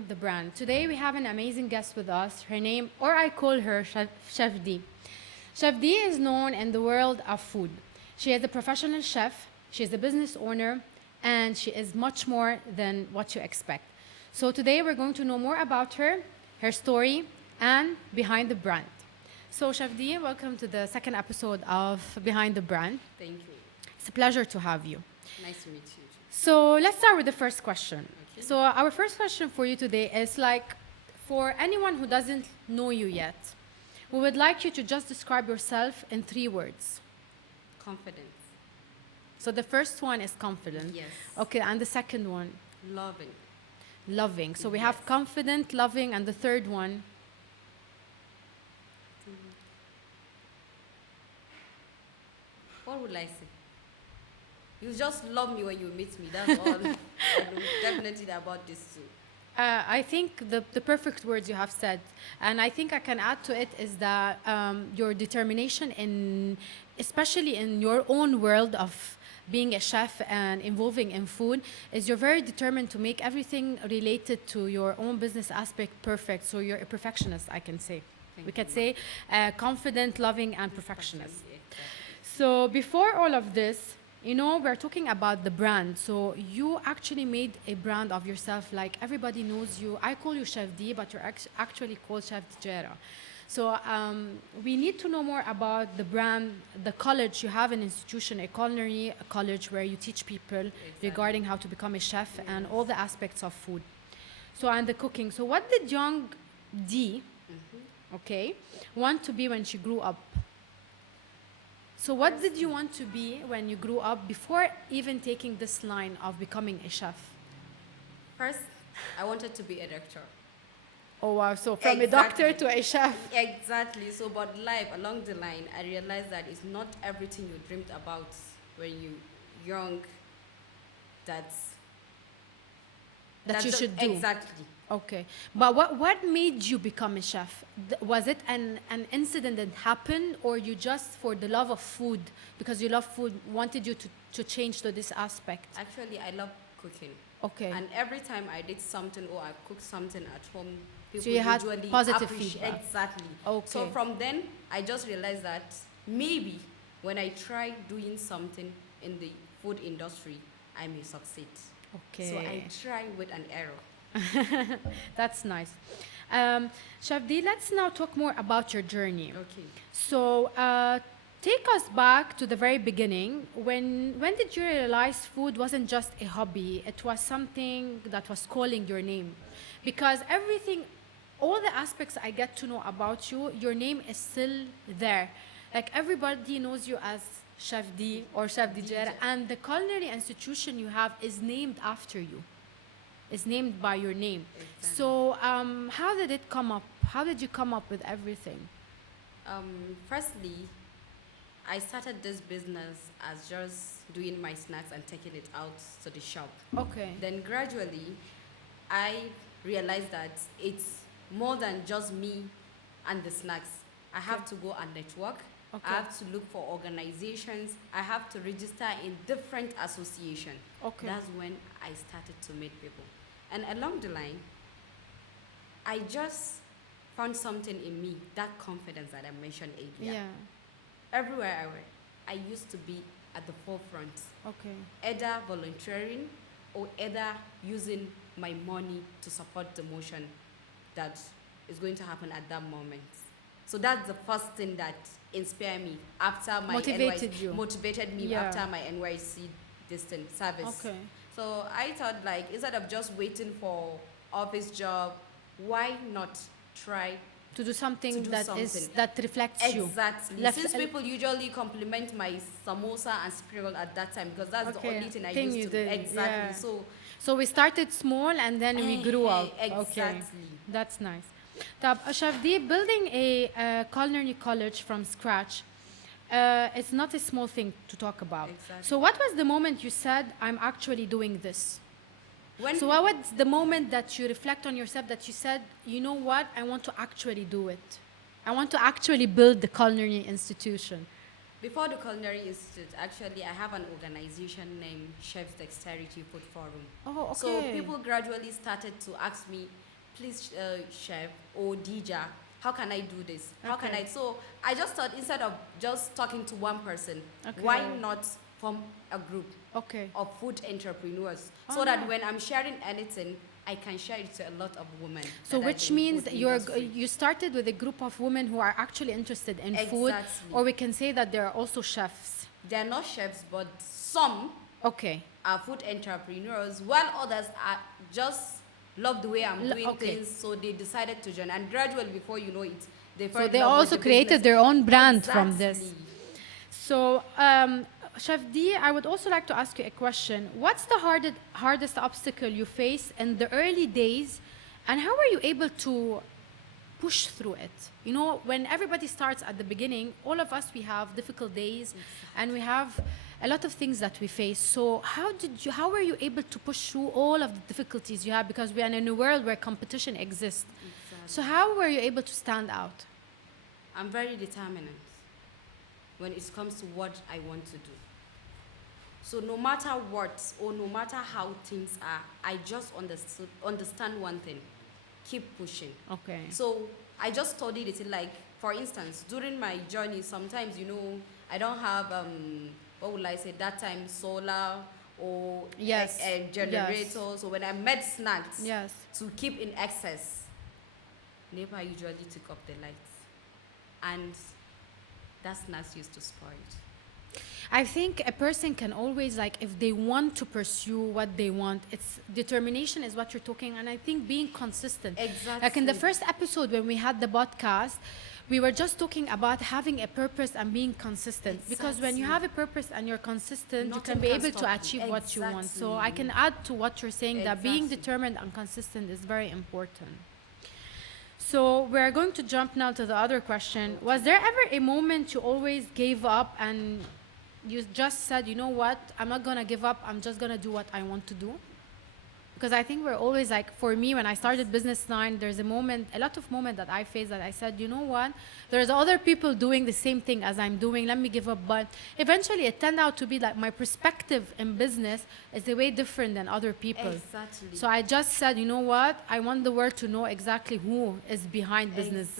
the brand. Today we have an amazing guest with us. Her name, or I call her Chef Dee. Chef Dee is known in the world of food. She is a professional chef, she is a business owner, and she is much more than what you expect. So today we're going to know more about her, her story, and behind the brand. So Chef Dee, welcome to the second episode of Behind the Brand. Thank you. It's a pleasure to have you. Nice to meet you. So let's start with the first question. Okay. So our first question for you today is like, for anyone who doesn't know you yet, we would like you to just describe yourself in 3 words. Confidence. So the first one is confident. Yes. Okay, and the second one, Loving. loving. So we have Yes. confident, loving, and the third one, What would I say? You just love me when you meet me. That's all. I know definitely about this too. I think the perfect words you have said, and I think I can add to it is that your determination in, especially in your own world of being a chef and involving in food, is you're very determined to make everything related to your own business aspect perfect. So you're a perfectionist, I can say. Thank We could you. say confident, loving, and perfectionist. Exactly. So before all of this, you know, we're talking about the brand. So you actually made a brand of yourself. Like everybody knows you. I call you Chef D, but you're actually called Chef Dee. So we need to know more about the brand, the college. You have an institution, a culinary college where you teach people regarding how to become a chef and all the aspects of food. So and the cooking. So what did young D, okay, want to be when she grew up? So what did you want to be when you grew up before even taking this line of becoming a chef? First, I wanted to be a doctor. Oh wow, so from a doctor Exactly. to a chef. Exactly. So, but life along the line, I realized that it's not everything you dreamed about when you young. That's That you that's should do. exactly. Okay. But what made you become a chef? Was it an incident that happened, or you just for the love of food, because you love food, wanted you to change to this aspect? Actually, I love cooking. Okay. And every time I did something or I cooked something at home, people you had usually positive appreciate. feedback. Exactly. Okay. So from then, I just realized that maybe when I try doing something in the food industry, I may succeed. Okay. So I try with an error. That's nice. Chef D, let's now talk more about your journey. Okay. So, take us back to the very beginning. When did you realize food wasn't just a hobby? It was something that was calling your name, because everything, all the aspects I get to know about you, your name is still there. Like everybody knows you as Chef D or Chef Dee, and the culinary institution you have is named after you. Is named by your name. Exactly. So, how did it come up? How did you come up with everything? Firstly, I started this business as just doing my snacks and taking it out to the shop. Okay. Then gradually, I realized that it's more than just me and the snacks. I have to go and network. Okay. I have to look for organizations. I have to register in different associations. Okay. That's when I started to meet people. And along the line, I just found something in me, that confidence that I mentioned earlier. Yeah. Everywhere I went, I used to be at the forefront, Okay. either volunteering or either using my money to support the motion that is going to happen at that moment. So that's the first thing that inspired me after my Motivated NYC, you. motivated me Yeah. after my NYC distance service. Okay. So I thought, like, instead of just waiting for office job, why not try To do something To do that something. that reflects you. exactly? Left- Since people usually compliment my samosa and spring roll at that time, because that's the Okay, only thing I thing used you to did, exactly. yeah. So So we started small and then we grew up. Okay. exactly. That's nice. طب Chef D, building a culinary college from scratch, it's not a small thing to talk about. Exactly. So what was the moment you said, I'm actually doing this? When So what was the moment that you reflect on yourself that you said, you know what, I want to actually do it? I want to actually build the culinary institution. Before the Culinary Institute, actually, I have an organization named Chef's Dexterity Food Forum. Oh, okay. So people gradually started to ask me, please, chef or DJ, how can I do this? How can Okay. I? So I just thought instead of just talking to one person, Okay. why not form a group Okay. of food entrepreneurs Oh, so that nice. when I'm sharing anything, I can share it to a lot of women. So that are which in means food you're industry. you started with a group of women who are actually interested in food, Exactly. or we can say that they're also chefs. They're not chefs, but some Okay. are food entrepreneurs, while others are just love the way I'm doing Okay. things, so they decided to join. And gradually, before you know it, they fell So in they love with also the created business. their own brand from this. Exactly. So, Chef D, I would also like to ask you a question. What's the hardest obstacle you face in the early days, and how were you able to push through it? You know, when everybody starts at the beginning, all of us, we have difficult days, and we have a lot of things that we face. So how were you able to push through all of the difficulties you have? Because we are in a world where competition exists. So how were you able to stand out? I'm very determined when it comes to what I want to do. So no matter what or no matter how things are, I just understand one thing: keep pushing. Okay. So I just studied it. Like, for instance, during my journey, sometimes, I don't have, what would I say, that time, solar or Yes. a generator. Yes. So when I made snacks Yes. to keep in excess, NEPA usually took up the lights. And that snacks used to spoil. I think a person can always, like, if they want to pursue what they want, it's determination is what you're talking. And I think being consistent. Exactly. Like in the first episode when we had the podcast, we were just talking about having a purpose and being consistent. Because when you have Exactly. a purpose and you're consistent, you Nothing can be can able to stop you. achieve what you want. So I Exactly. can add to what you're saying that being Exactly. determined and consistent is very important. So we're going to jump now to the other question. Was there ever a moment you always gave up and you just said, you know what, I'm not going to give up, I'm just going to do what I want to do? Because I think we're always like, for me, when I started Business 9, there's a lot of moment that I faced that I said, you know what, there's other people doing the same thing as I'm doing, let me give up. But eventually it turned out to be like my perspective in business is a way different than other people. Exactly. So I just said, you know what, I want the world to know exactly who is behind business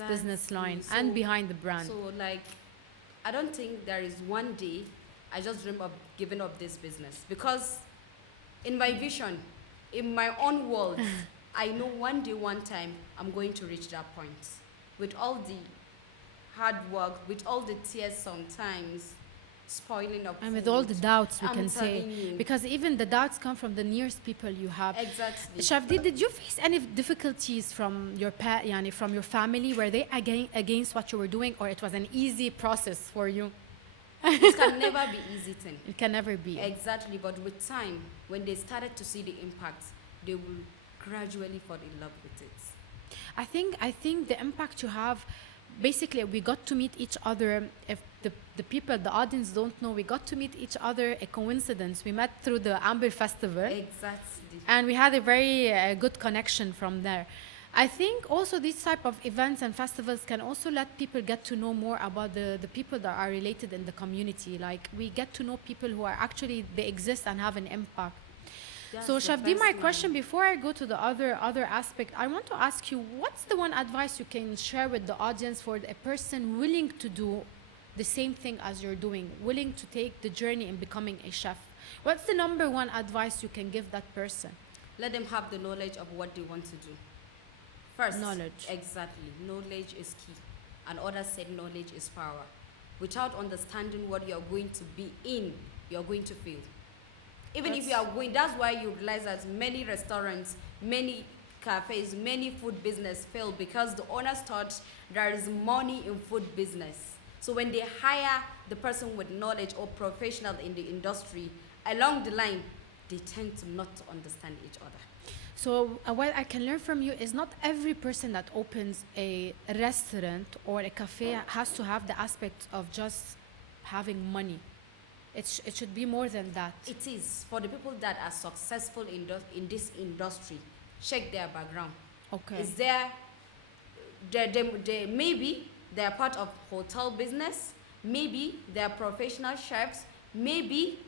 line Exactly. and behind the brand. So, like, I don't think there is one day I just dream of giving up this business, because in my vision, in my own world, I know one day, one time, I'm going to reach that point. With all the hard work, with all the tears sometimes, spoiling of And with food. all the doubts we I'm can say. telling you. Because even the doubts come from the nearest people you have. Exactly. Chef Dee, did you face any difficulties from your from your family? Were they against what you were doing, or it was an easy process for you? It can never be easy thing. It can never be. Exactly, but with time, when they started to see the impact, they will gradually fall in love with it. I think the impact you have, basically we got to meet each other. If the people, the audience don't know, we got to meet each other, a coincidence. We met through the Amber Festival. Exactly. And we had a very good connection from there. I think also these type of events and festivals can also let people get to know more about the people that are related in the community. Like, we get to know people who are actually, they exist and have an impact. That's So the Chef Dee, best my line. question before I go to the other aspect, I want to ask you, what's the one advice you can share with the audience for a person willing to do the same thing as you're doing, willing to take the journey in becoming a chef? What's the number one advice you can give that person? Let them have the knowledge of what they want to do. First, Knowledge. Exactly. Knowledge is key. And others said knowledge is power. Without understanding what you're going to be in, you're going to fail. Even if you are going, that's why you realize that many restaurants, many cafes, many food business fail, because the owners thought there is money in food business. So when they hire the person with knowledge or professional in the industry, along the line, they tend to not to understand each other. So what I can learn from you is not every person that opens a restaurant or a cafe has to have the aspect of just having money. It should be more than that. It is for the people that are successful in this industry. Check their background. Okay. Is there, maybe they are part of hotel business, maybe they are professional chefs, maybe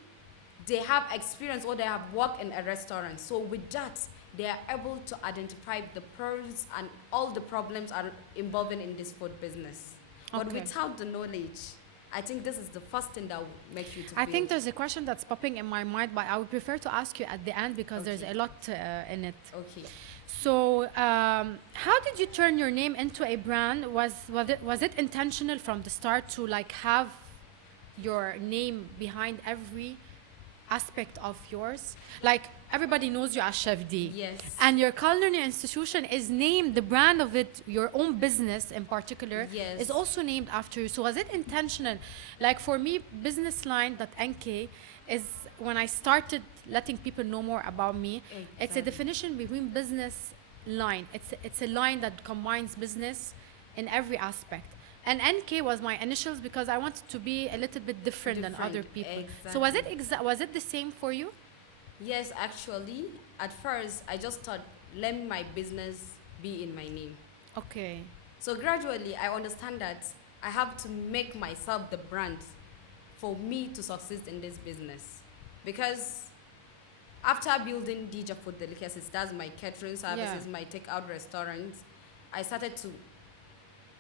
they have experience or they have worked in a restaurant. So with that, they are able to identify the pros and all the problems are involving in this food business. But Okay. without the knowledge, I think this is the first thing that will make you to I feel. think there's a question that's popping in my mind, but I would prefer to ask you at the end because there's Okay. a lot in it. Okay. So, how did you turn your name into a brand? Was it intentional from the start to like have your name behind every aspect of yours? Like everybody knows you as Chef D. Yes. And your culinary institution is named, the brand of it, your own business in particular, Yes. is also named after you. So was it intentional? Like for me, business line.nk is when I started letting people know more about me. It's a Exactly. definition between business line. It's a line that combines business in every aspect. And NK was my initials because I wanted to be a little bit different than other Different, people. So was exactly. was it the same for you? Yes, actually, at first I just thought, let my business be in my name. Okay. So gradually, I understand that I have to make myself the brand for me to succeed in this business. Because after building DJ Food Delicacies, that's my catering services, Yeah. my takeout restaurants, I started to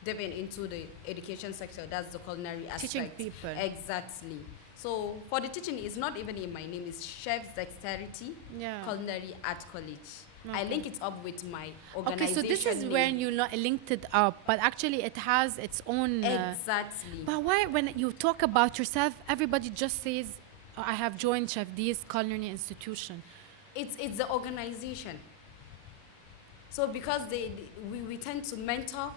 dive into the education sector. That's the culinary aspect. Teaching people. Exactly. So for the teaching, it's not even in my name. It's Chef's Dexterity Yeah. Culinary Art College. I Okay. link it up with my Okay, organization. so this is name. when you linked it up, but actually it has its own. Exactly. But why, when you talk about yourself, everybody just says, "Oh, I have joined Chef Dee's culinary institution." It's the organization. So because we tend to mentor,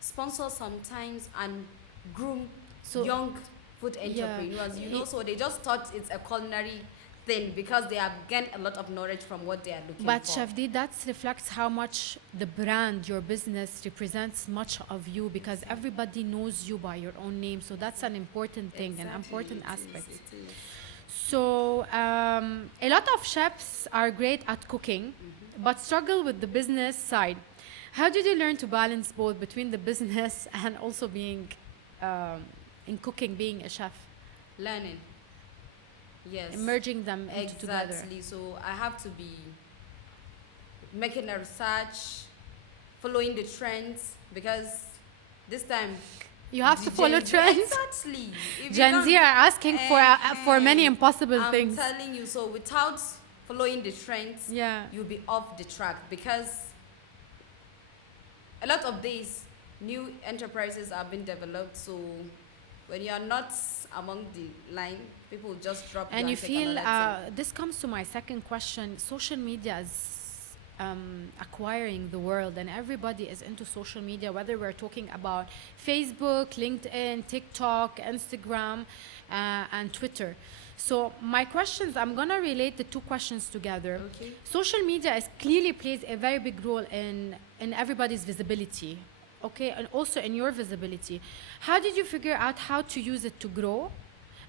sponsor sometimes, and groom So- young food Yeah. entrepreneurs, you know, so they just thought it's a culinary thing because they have gained a lot of knowledge from what they are looking But for. Chef Dee, that reflects how much the brand, your business, represents much of you because everybody knows you by your own name. So that's an important thing, an important aspect. It is. So a lot of chefs are great at cooking, but struggle with the business side. How did you learn to balance both between the business and also being in cooking, being a chef, Learning. Yes. merging them into together? Exactly. So I have to be making a research, following the trends, because this time You have to the follow Gen Z- trends. Exactly. If you Gen Z don't- are asking for many impossible I'm things. telling you, so without following the trends, Yeah. you'll be off the track, because a lot of these new enterprises are being developed. So when you are not among the line, people will just drop And you take feel another thing. this comes to my second question. Social media is acquiring the world, and everybody is into social media, whether we're talking about Facebook, LinkedIn, TikTok, Instagram, and Twitter. So my questions, I'm gonna relate the two questions together. Okay. Social media clearly plays a very big role in everybody's visibility, okay, and also in your visibility. How did you figure out how to use it to grow?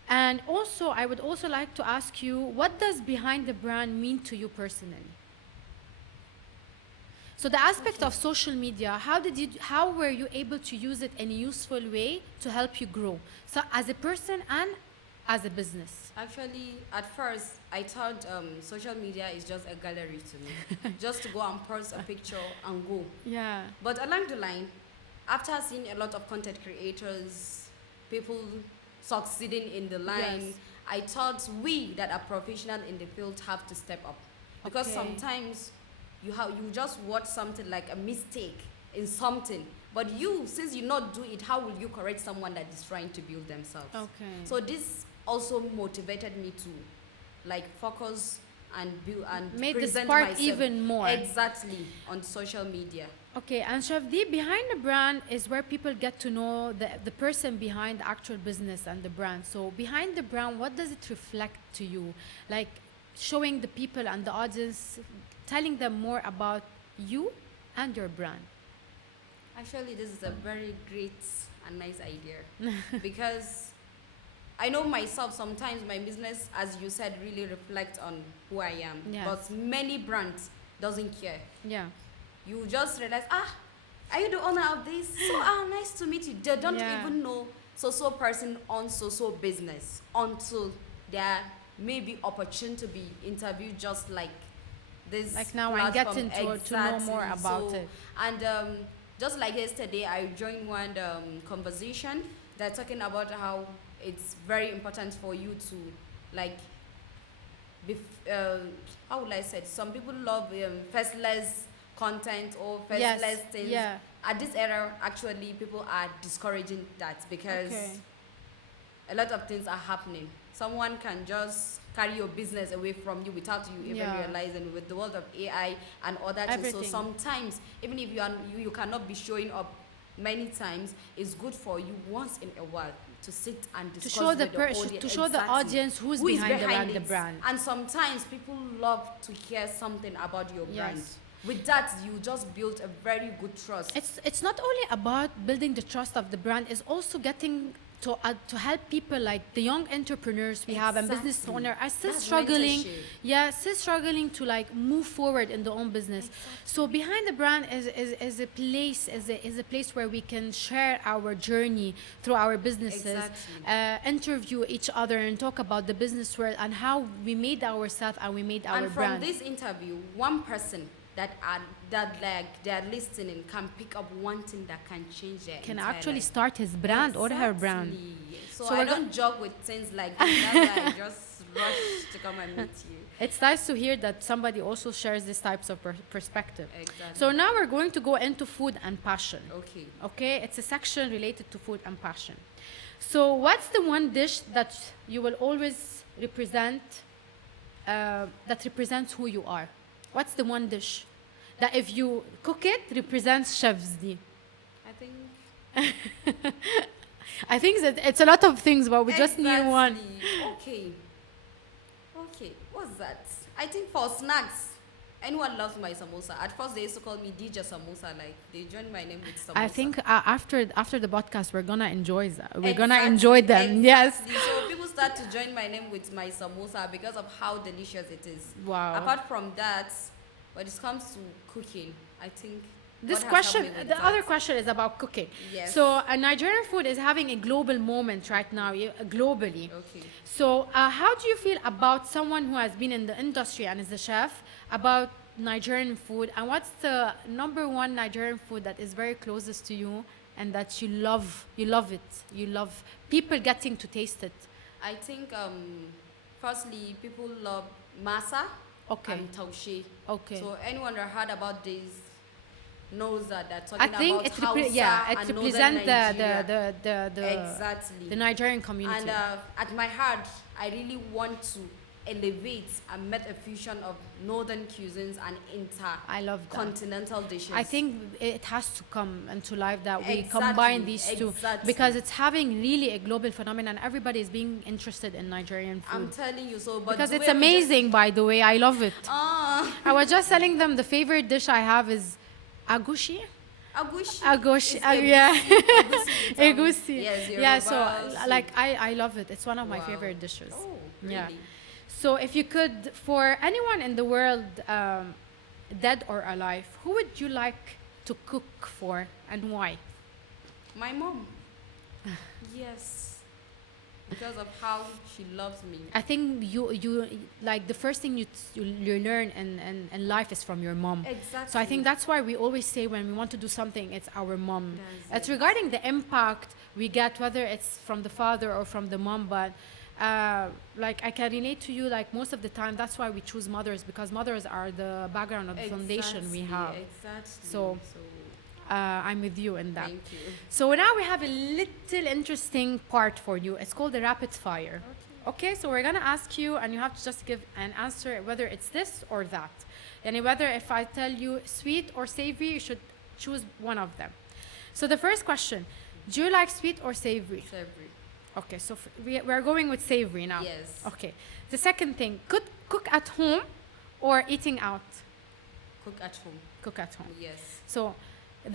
And also, I would also like to ask you, what does Behind the Brand mean to you personally? So the aspect of social media, how were you able to use it in a useful way to help you grow? So as a person and as a business. Actually, at first, I thought social media is just a gallery to me, just to go and post a picture and go. Yeah. But along the line, after seeing a lot of content creators, people succeeding in the line, Yes. I thought we that are professional in the field have to step up. Because Okay. sometimes you just watch something like a mistake in something, but you, since you not do it, how will you correct someone that is trying to build themselves? Okay. So this also motivated me to like focus and build and Made the present spark myself even more. exactly on social media. Okay, and Chef D, Behind the Brand is where people get to know the person behind the actual business and the brand. So Behind the Brand, what does it reflect to you? Like showing the people and the audience, telling them more about you and your brand. Actually, this is a very great and nice idea because I know myself, sometimes my business, as you said, really reflects on who I am. Yes. But many brands doesn't care. Yeah. You just realize, are you the owner of this? So, nice to meet you. They don't Yeah. even know so person on so business until there may be opportunity to be interviewed just like this Like now I'm platform. getting to know more about So, it. and just like yesterday, I joined one conversation. They're talking about how it's very important for you to like how will I say it? Some people love faceless content or Yes. faceless things. Yeah. At this era, actually, people are discouraging that because Okay. a lot of things are happening. Someone can just carry your business away from you without you even Yeah. realizing, with the world of AI and other things. So Everything. sometimes, even if you cannot be showing up many times, it's good for you once in a while to sit and discuss To show the with person, to show the Exactly. audience who's Who is behind the it. brand. And sometimes people love to hear something about your brand. Yes. With that, you just build a very good trust. It's not only about building the trust of the brand, it's also getting to help people like the young entrepreneurs we have and business Exactly. owner are still That's struggling. mentorship. Yeah, still struggling to like move forward in their own business. So behind the brand is a place is a place where we can share our journey through our businesses, Exactly. interview each other and talk about the business world and how we made ourselves and we made our And from brand. this interview, one person that like they are listening can pick up one thing that can change their Can entire actually life. start his brand or her brand. Exactly. So, So I we're don't joke with things like this. That's why I just rush to come and meet you. It's nice to hear that somebody also shares these types of perspective. Exactly. So now we're going to go into food and passion. Okay. Okay, it's a section related to food and passion. So what's the one dish that you will always represent, that represents who you are? What's the one dish that if you cook it represents Chef Dee? I think I think that it's a lot of things, but we just need one. Okay. Okay. What's that? I think for snacks, anyone loves my samosa. At first, they used to call me DJ Samosa. Like they joined my name with samosa. I think after the podcast, we're gonna enjoy that. We're gonna enjoy them. Exactly. So people start to join my name with my samosa because of how delicious it is. Wow. Apart from that, when it comes to cooking, I think This God has question, helped me with the that. other question is about cooking. Yes. So Nigerian food is having a global moment right now, globally. Okay. So how do you feel about someone who has been in the industry and is a chef about Nigerian food? And what's the number one Nigerian food that is very closest to you and that you love? You love it. You love people getting to taste it. I think firstly people love masa Okay. and taushe. Okay. So anyone that heard about this knows that they're I talking think about it Hausa it and northern represents Nigeria. the Exactly. Nigerian community. And at my heart, I really want to elevate and make a fusion of northern cuisines and I love that. intercontinental dishes. I think it has to come into life that we Exactly, combine these two exactly. because it's having really a global phenomenon. Everybody is being interested in Nigerian food I'm telling you so, but because the it's way we just- amazing. By the way, I love it. Ah, I was just telling them the favorite dish I have is agushi. agushi. Agushi, It's yeah. egusi. Egusi. Yes, Yeah, so Yoruba like I love it. It's one of my Wow. favorite dishes. Oh, Yeah. really? So if you could, for anyone in the world, dead or alive, who would you like to cook for and why? My mom. Yes. Because of how she loves me. I think you like the first thing you learn in life is from your mom. Exactly. So I think that's why we always say when we want to do something, it's our mom. That's It's it. regarding the impact we get, whether it's from the father or from the mom, but like I can relate to you. Like most of the time, that's why we choose mothers because mothers are the background of the foundation we have. Exactly. So, I'm with you in that. thank you. So now we have a little interesting part for you. It's called the rapid fire. Okay, so we're gonna ask you, and you have to just give an answer whether it's this or that. And whether if I tell you sweet or savory, you should choose one of them. So the first question: do you like sweet or savory? Savory. Okay, so we're going with savory now. Yes. Okay. The second thing: cook at home or eating out? Cook at home. Cook at home. Yes. So,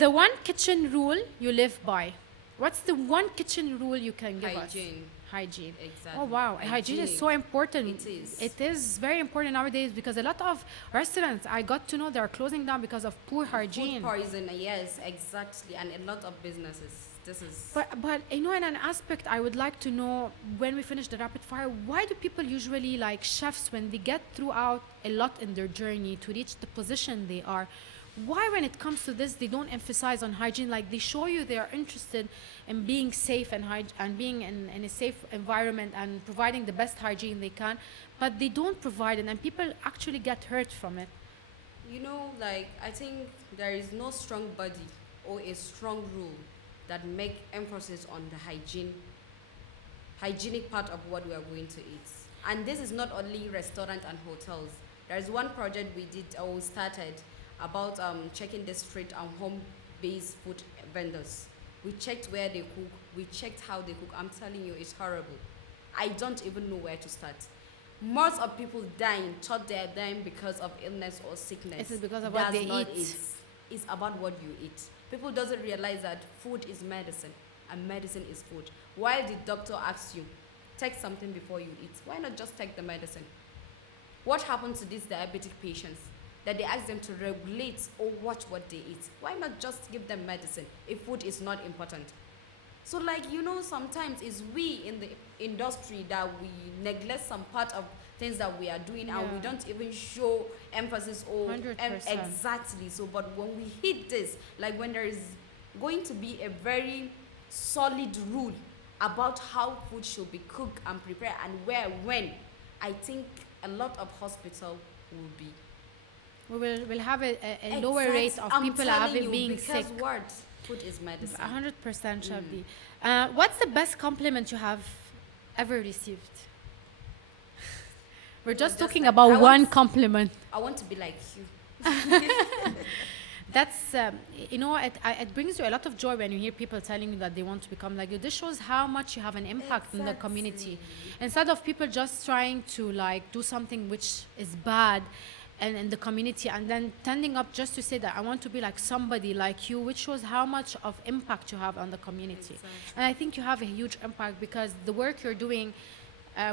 the one kitchen rule you live by. What's the one kitchen rule you can give us? Hygiene. Hygiene. Exactly. Oh wow, hygiene is so important. It is. It is very important nowadays because a lot of restaurants I got to know they're closing down because of poor hygiene. Food poison. Yes, exactly. And a lot of businesses This is But in an aspect, I would like to know, when we finish the rapid fire, why do people usually, like chefs, when they get throughout a lot in their journey to reach the position they are, why when it comes to this they don't emphasize on hygiene? Like, they show you they are interested in being safe and being in a safe environment and providing the best hygiene they can, but they don't provide it, and people actually get hurt from it. like I think there is no strong body or a strong rule that make emphasis on the hygienic part of what we are going to eat. And this is not only restaurant and hotels. There is one project we did or we started about checking the street and home-based food vendors. We checked where they cook. We checked how they cook. I'm telling you, it's horrible. I don't even know where to start. Most of people dying, thought they're dying because of illness or sickness. It is because of what That's they not eat. it. It's about what you eat. People doesn't realize that food is medicine and medicine is food. Why did doctor ask you, take something before you eat? Why not just take the medicine? What happens to these diabetic patients that they ask them to regulate or watch what they eat? Why not just give them medicine if food is not important? So sometimes it's we in the industry that we neglect some part of things that we are doing and we Yeah. don't even show emphasis or 100%. exactly. So but when we hit this, like when there is going to be a very solid rule about how food should be cooked and prepared and where, when, I think a lot of hospital will be We'll have a lower rate of I'm people telling you, being because sick. what? Food is medicine. 100% Chef Dee. What's the best compliment you have ever received? We're just Just talking like, about I one want- compliment. I want to be like you. That's, it brings you a lot of joy when you hear people telling you that they want to become like you. This shows how much you have an impact in the community. Instead of people just trying to like do something which is bad and in the community and then tending up just to say that I want to be like somebody like you, which shows how much of impact you have on the community. And I think you have a huge impact because the work you're doing,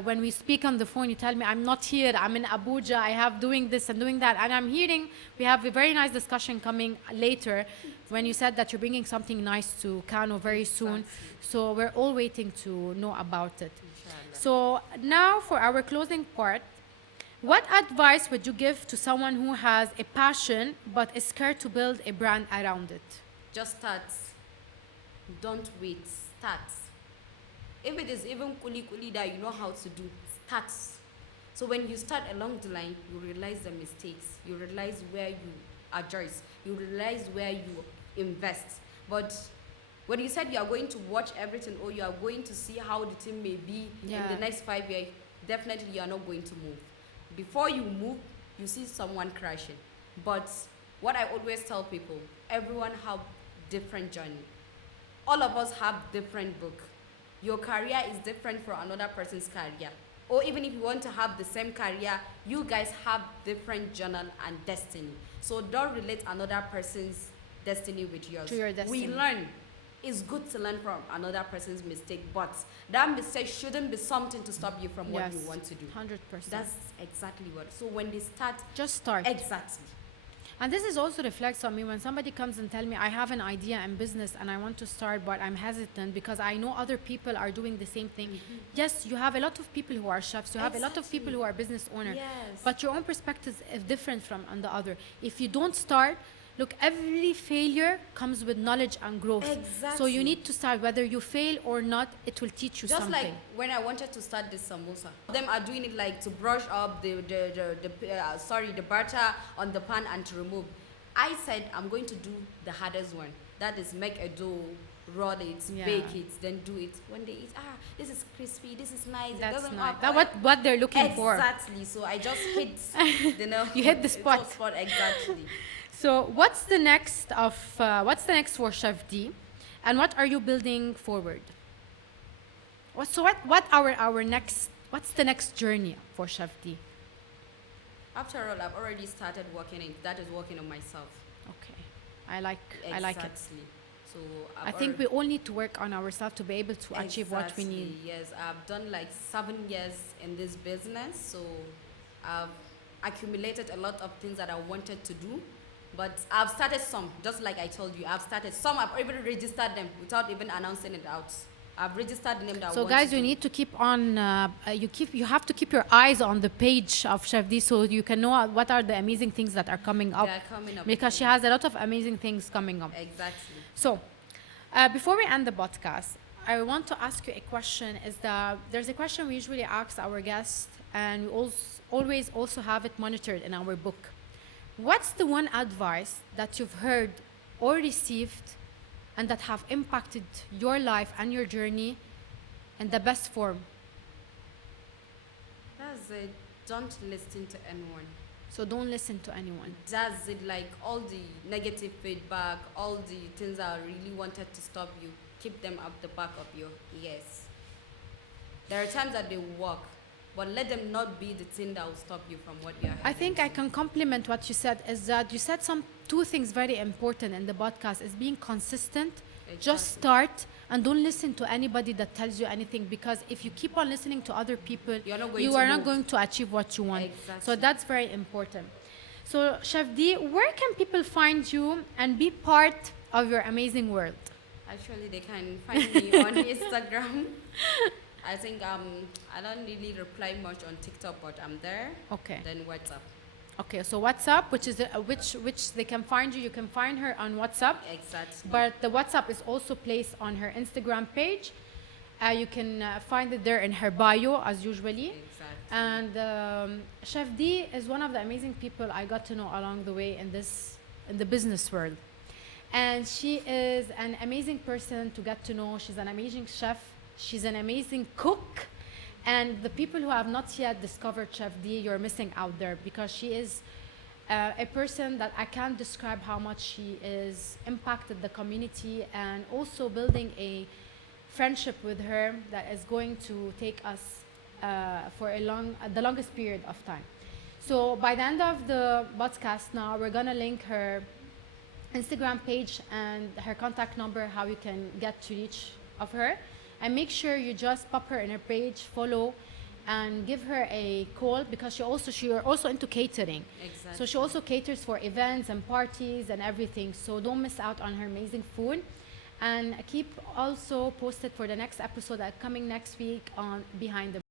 when we speak on the phone, you tell me, I'm not here, I'm in Abuja, I have doing this and doing that. And I'm hearing, we have a very nice discussion coming later when you said that you're bringing something nice to Kano very soon. Exactly. So we're all waiting to know about it. Inshallah. So now for our closing part, what advice would you give to someone who has a passion but is scared to build a brand around it? Just start. Don't wait. Start. If it is even kuli that you know how to do, start. So when you start along the line, you realize the mistakes. You realize where you adjust. You realize where you invest. But when you said you are going to watch everything or you are going to see how the team may be in Yeah. the next 5 years, definitely you are not going to move. Before you move, you see someone crashing. But what I always tell people, everyone have different journey. All of us have different book. Your career is different from another person's career. Or even if you want to have the same career, you guys have different journal and destiny. So don't relate another person's destiny with yours. To your destiny. We learn. It's good to learn from another person's mistake, but that mistake shouldn't be something to stop you from what Yes, you want to do. 100%. That's exactly what. So when they start, Just start. exactly. And this is also reflects on me when somebody comes and tell me I have an idea in business and I want to start, but I'm hesitant because I know other people are doing the same thing. Yes, you have a lot of people who are chefs, you have a lot of people Exactly. who are business owners, Yes. but your own perspective is different from on the other. If you don't start, look, every failure comes with knowledge and growth. So Exactly. you need to start, whether you fail or not, it will teach you Just something. like when I wanted to start this samosa, them are doing it like to brush up the butter on the pan and to remove. I said I'm going to do the hardest one. That is make a dough, roll it, Yeah. bake it, then do it. When they eat, this is crispy, this is nice. It That's doesn't nice. have That's oil. what they're looking for. Exactly. So I just hit the nail. You hit the It's spot. on spot exactly. So what's the next for Chef Dee, and what are you building forward? What's the next journey for Chef Dee? After all, I've already started working in that is working on myself. Okay, I like it. Exactly. So I think we all need to work on ourselves to be able to achieve what we need. Yes, I've done like 7 years in this business, so I've accumulated a lot of things that I wanted to do, But I've started some, just like I told you. I've started some. I've even registered them without even announcing it out. I've registered the name that I So want guys, to you do. need to keep on. You have to keep your eyes on the page of Chef D so you can know what are the amazing things that are coming up. They are coming up. Because she has a lot of amazing things coming up. Exactly. So, before we end the podcast, I want to ask you a question. Is that there's a question we usually ask our guests, and we always also have it monitored in our book. What's the one advice that you've heard or received, and that have impacted your life and your journey in the best form? That's it. Don't listen to anyone. So don't listen to anyone. That's it. Like all the negative feedback, all the things that really wanted to stop you, keep them at the back of your ears. There are times that they work, but let them not be the thing that will stop you from what you are. I think I can compliment what you said, is that you said two things very important in the podcast, is being consistent. Just start and don't listen to anybody that tells you anything, because if you keep on listening to other people, you are not going to achieve what you want. Exactly. So that's very important. So Chef Dee, where can people find you and be part of your amazing world? Actually, they can find me on Instagram. I think I don't really reply much on TikTok, but I'm there. Okay. Then WhatsApp. Okay, so WhatsApp, which is which they can find you. You can find her on WhatsApp. Exactly. But the WhatsApp is also placed on her Instagram page. You can find it there in her bio, as usually. Exactly. And Chef D is one of the amazing people I got to know along the way in the business world. And she is an amazing person to get to know. She's an amazing chef. She's an amazing cook. And the people who have not yet discovered Chef D, you're missing out there, because she is a person that I can't describe how much she is impacted the community, and also building a friendship with her that is going to take us for the longest period of time. So by the end of the podcast now, we're gonna link her Instagram page and her contact number, how you can get to reach of her. And make sure you just pop her in her page, follow, and give her a call, because she are also into catering. Exactly. So she also caters for events and parties and everything. So don't miss out on her amazing food. And keep also posted for the next episode that coming next week on Behind the